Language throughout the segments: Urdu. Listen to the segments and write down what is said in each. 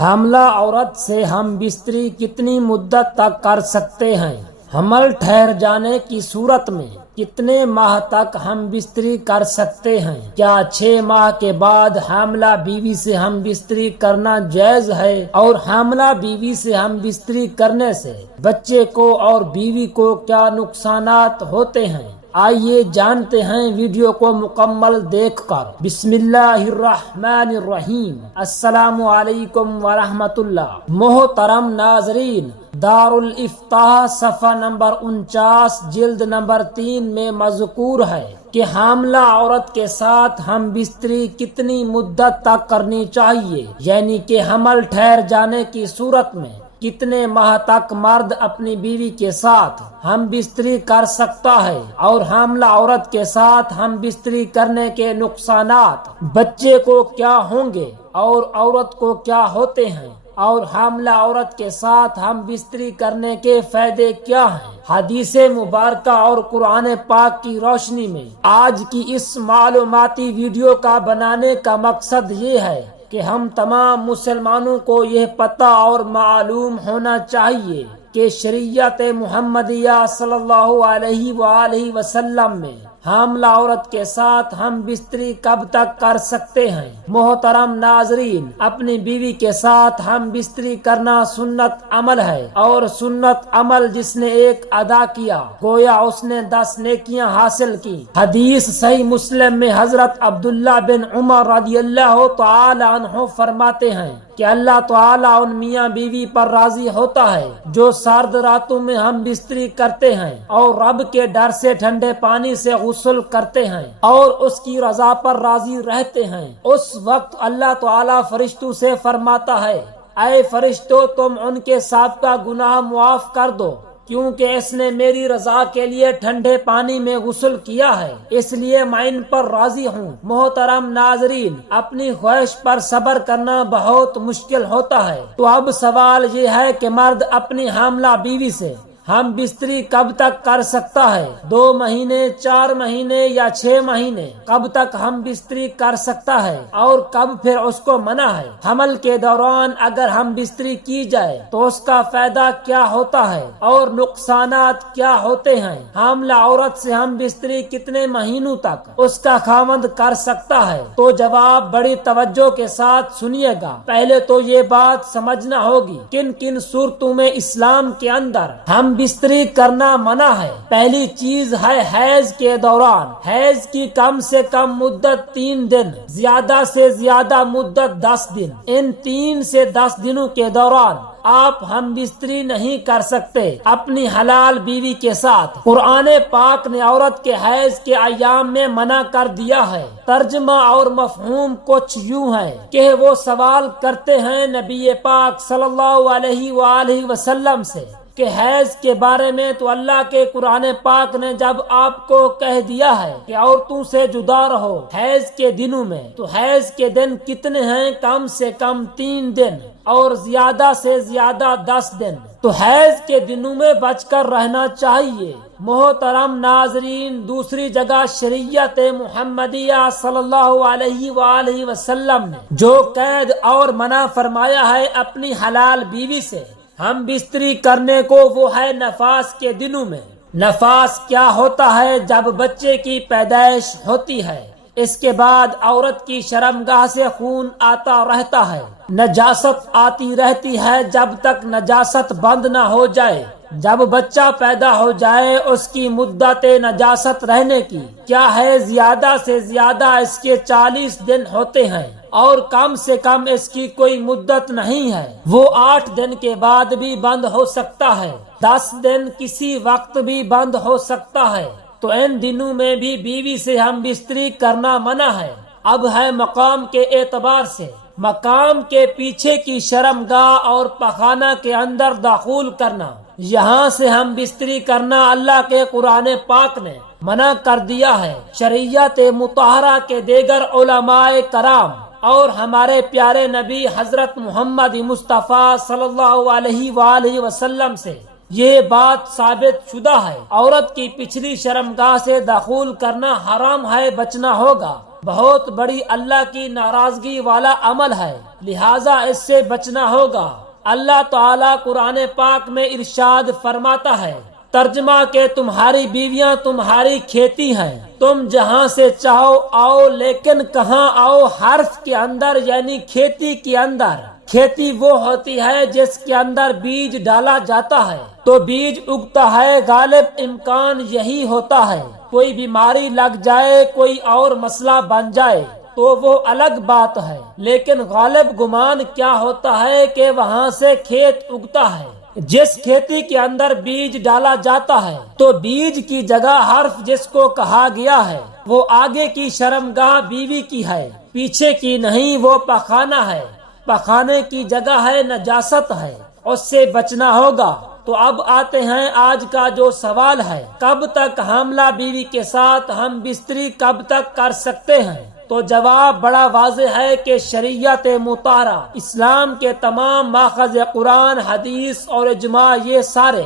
حاملہ عورت سے ہم بستری کتنی مدت تک کر سکتے ہیں؟ حمل ٹھہر جانے کی صورت میں کتنے ماہ تک ہم بستری کر سکتے ہیں؟ کیا 6 ماہ کے بعد حاملہ بیوی سے ہم بستری کرنا جائز ہے؟ اور حاملہ بیوی سے ہم بستری کرنے سے بچے کو اور بیوی کو کیا نقصانات ہوتے ہیں؟ آئیے جانتے ہیں ویڈیو کو مکمل دیکھ کر۔ بسم اللہ الرحمن الرحیم۔ السلام علیکم ورحمۃ اللہ۔ محترم ناظرین، دارالافتاء صفحہ نمبر 49 جلد نمبر 3 میں مذکور ہے کہ حاملہ عورت کے ساتھ ہم بستری کتنی مدت تک کرنی چاہیے، یعنی کہ حمل ٹھہر جانے کی صورت میں کتنے ماہ تک مرد اپنی بیوی کے ساتھ ہم بستری کر سکتا ہے، اور حاملہ عورت کے ساتھ ہم بستری کرنے کے نقصانات بچے کو کیا ہوں گے اور عورت کو کیا ہوتے ہیں، اور حاملہ عورت کے ساتھ ہم بستری کرنے کے فائدے کیا ہیں۔ حدیث مبارکہ اور قرآن پاک کی روشنی میں آج کی اس معلوماتی ویڈیو کا بنانے کا مقصد یہ ہے کہ ہم تمام مسلمانوں کو یہ پتہ اور معلوم ہونا چاہیے کہ شریعت محمدیہ صلی اللہ علیہ وآلہ وسلم میں حاملہ عورت کے ساتھ ہم بستری کب تک کر سکتے ہیں۔ محترم ناظرین، اپنی بیوی کے ساتھ ہم بستری کرنا سنت عمل ہے، اور سنت عمل جس نے ایک ادا کیا گویا اس نے 10 نیکیاں حاصل کی۔ حدیث صحیح مسلم میں حضرت عبداللہ بن عمر رضی اللہ تعالی عنہ فرماتے ہیں کہ اللہ تعالیٰ ان میاں بیوی پر راضی ہوتا ہے جو سرد راتوں میں ہم بستری کرتے ہیں اور رب کے ڈر سے ٹھنڈے پانی سے غسل کرتے ہیں اور اس کی رضا پر راضی رہتے ہیں۔ اس وقت اللہ تعالیٰ فرشتوں سے فرماتا ہے، اے فرشتوں، تم ان کے سابقہ گناہ معاف کر دو، کیونکہ اس نے میری رضا کے لیے ٹھنڈے پانی میں غسل کیا ہے، اس لیے میں ان پر راضی ہوں۔ محترم ناظرین، اپنی خواہش پر صبر کرنا بہت مشکل ہوتا ہے، تو اب سوال یہ ہے کہ مرد اپنی حاملہ بیوی سے ہم بستری کب تک کر سکتا ہے؟ 2 مہینے، 4 مہینے یا 6 مہینے؟ کب تک ہم بستری کر سکتا ہے اور کب پھر اس کو منع ہے؟ حمل کے دوران اگر ہم بستری کی جائے تو اس کا فائدہ کیا ہوتا ہے اور نقصانات کیا ہوتے ہیں؟ حاملہ عورت سے ہم بستری کتنے مہینوں تک اس کا خاوند کر سکتا ہے؟ تو جواب بڑی توجہ کے ساتھ سنیے گا۔ پہلے تو یہ بات سمجھنا ہوگی کن کن صورتوں میں اسلام کے اندر ہم بستری کرنا منع ہے۔ پہلی چیز ہے حیض کے دوران۔ حیض کی کم سے کم مدت 3 دن، زیادہ سے زیادہ مدت 10 دن۔ ان 3 سے 10 دنوں کے دوران آپ ہم بستری نہیں کر سکتے اپنی حلال بیوی کے ساتھ۔ قرآن پاک نے عورت کے حیض کے ایام میں منع کر دیا ہے۔ ترجمہ اور مفہوم کچھ یوں ہے کہ وہ سوال کرتے ہیں نبی پاک صلی اللہ علیہ وآلہ وسلم سے کہ حیض کے بارے میں تو اللہ کے قرآن پاک نے جب آپ کو کہہ دیا ہے کہ عورتوں سے جدا رہو حیض کے دنوں میں، تو حیض کے دن کتنے ہیں؟ کم سے کم 3 دن اور زیادہ سے زیادہ 10 دن۔ تو حیض کے دنوں میں بچ کر رہنا چاہیے۔ محترم ناظرین، دوسری جگہ شریعت محمدیہ صلی اللہ علیہ وآلہ وسلم نے جو قید اور منع فرمایا ہے اپنی حلال بیوی سے ہم بستری کرنے کو، وہ ہے نفاس کے دنوں میں۔ نفاس کیا ہوتا ہے؟ جب بچے کی پیدائش ہوتی ہے، اس کے بعد عورت کی شرمگاہ سے خون آتا رہتا ہے، نجاست آتی رہتی ہے جب تک نجاست بند نہ ہو جائے۔ جب بچہ پیدا ہو جائے اس کی مدت نجاست رہنے کی کیا ہے؟ زیادہ سے زیادہ اس کے 40 دن ہوتے ہیں، اور کم سے کم اس کی کوئی مدت نہیں ہے۔ وہ 8 دن کے بعد بھی بند ہو سکتا ہے، 10 دن کسی وقت بھی بند ہو سکتا ہے۔ تو ان دنوں میں بھی بیوی سے ہم بستری کرنا منع ہے۔ اب ہے مقام کے اعتبار سے، مقام کے پیچھے کی شرمگاہ اور پخانہ کے اندر دخول کرنا، یہاں سے ہم بستری کرنا اللہ کے قرآن پاک نے منع کر دیا ہے۔ شریعت مطہرہ کے دیگر علماء کرام اور ہمارے پیارے نبی حضرت محمد مصطفیٰ صلی اللہ علیہ وآلہ وسلم سے یہ بات ثابت شدہ ہے۔ عورت کی پچھلی شرمگاہ سے دخول کرنا حرام ہے، بچنا ہوگا۔ بہت بڑی اللہ کی ناراضگی والا عمل ہے۔ لہٰذا اس سے بچنا ہوگا۔ اللہ تعالیٰ قرآن پاک میں ارشاد فرماتا ہے، ترجمہ کہ تمہاری بیویاں تمہاری کھیتی ہیں، تم جہاں سے چاہو آؤ، لیکن کہاں آؤ؟ حرف کے اندر یعنی کھیتی کے اندر۔ کھیتی وہ ہوتی ہے جس کے اندر بیج ڈالا جاتا ہے تو بیج اگتا ہے، غالب امکان یہی ہوتا ہے۔ کوئی بیماری لگ جائے، کوئی اور مسئلہ بن جائے تو وہ الگ بات ہے، لیکن غالب گمان کیا ہوتا ہے کہ وہاں سے کھیت اگتا ہے۔ جس کھیتی کے اندر بیج ڈالا جاتا ہے تو بیج کی جگہ حرف جس کو کہا گیا ہے وہ آگے کی شرمگاہ بیوی کی ہے، پیچھے کی نہیں، وہ پخانہ ہے۔ پخانے کی جگہ ہے، نجاست ہے، اس سے بچنا ہوگا۔ تو اب آتے ہیں آج کا جو سوال ہے، کب تک حاملہ بیوی کے ساتھ ہم بستری کب تک کر سکتے ہیں؟ تو جواب بڑا واضح ہے کہ شریعت مطہرہ، اسلام کے تمام ماخذ قرآن، حدیث اور اجماع، یہ سارے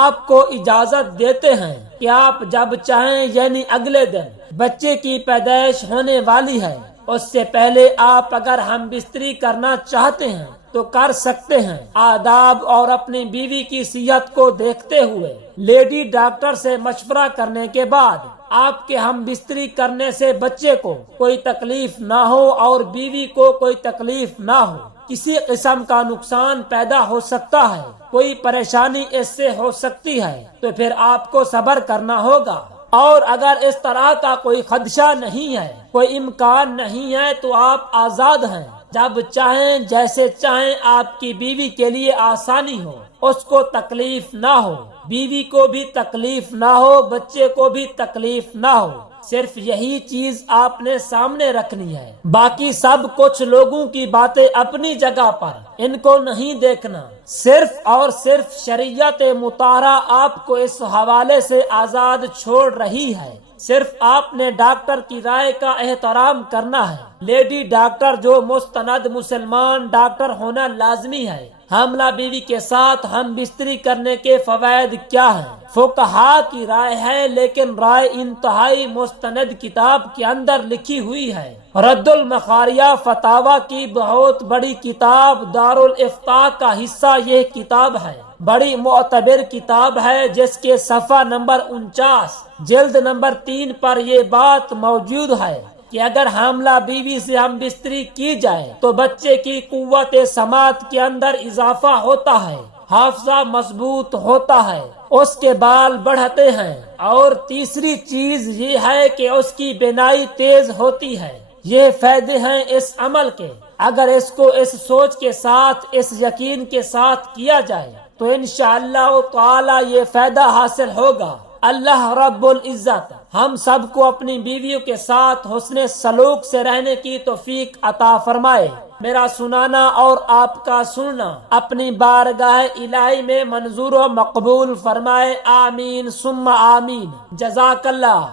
آپ کو اجازت دیتے ہیں کہ آپ جب چاہیں یعنی اگلے دن بچے کی پیدائش ہونے والی ہے، اس سے پہلے آپ اگر ہم بستری کرنا چاہتے ہیں تو کر سکتے ہیں، آداب اور اپنی بیوی کی صحت کو دیکھتے ہوئے، لیڈی ڈاکٹر سے مشورہ کرنے کے بعد آپ کے ہم بستری کرنے سے بچے کو کوئی تکلیف نہ ہو اور بیوی کو کوئی تکلیف نہ ہو، کسی قسم کا نقصان پیدا ہو سکتا ہے، کوئی پریشانی اس سے ہو سکتی ہے، تو پھر آپ کو صبر کرنا ہوگا۔ اور اگر اس طرح کا کوئی خدشہ نہیں ہے، کوئی امکان نہیں ہے، تو آپ آزاد ہیں، جب چاہیں جیسے چاہیں، آپ کی بیوی کے لیے آسانی ہو، اس کو تکلیف نہ ہو، بیوی کو بھی تکلیف نہ ہو، بچے کو بھی تکلیف نہ ہو، صرف یہی چیز آپ نے سامنے رکھنی ہے۔ باقی سب کچھ لوگوں کی باتیں اپنی جگہ پر، ان کو نہیں دیکھنا، صرف اور صرف شریعت مطہرہ آپ کو اس حوالے سے آزاد چھوڑ رہی ہے۔ صرف آپ نے ڈاکٹر کی رائے کا احترام کرنا ہے۔ لیڈی ڈاکٹر جو مستند مسلمان ڈاکٹر ہونا لازمی ہے۔ حاملہ بیوی کے ساتھ ہم بستری کرنے کے فوائد کیا ہیں؟ فقہا کی رائے ہے، لیکن رائے انتہائی مستند کتاب کے اندر لکھی ہوئی ہے۔ رد المخاریہ فتاوی کی بہت بڑی کتاب، دارالافتاء کا حصہ یہ کتاب ہے، بڑی معتبر کتاب ہے، جس کے صفحہ نمبر 49 جلد نمبر 3 پر یہ بات موجود ہے کہ اگر حاملہ بیوی سے ہم بستری کی جائے تو بچے کی قوت سماعت کے اندر اضافہ ہوتا ہے، حافظہ مضبوط ہوتا ہے، اس کے بال بڑھتے ہیں، اور تیسری چیز یہ ہے کہ اس کی بینائی تیز ہوتی ہے۔ یہ فائدے ہیں اس عمل کے، اگر اس کو اس سوچ کے ساتھ، اس یقین کے ساتھ کیا جائے تو انشاءاللہ تعالی یہ فائدہ حاصل ہوگا۔ اللہ رب العزت ہم سب کو اپنی بیویوں کے ساتھ حسن سلوک سے رہنے کی توفیق عطا فرمائے۔ میرا سنانا اور آپ کا سننا اپنی بارگاہ الہی میں منظور و مقبول فرمائے، آمین ثم آمین۔ جزاک اللہ۔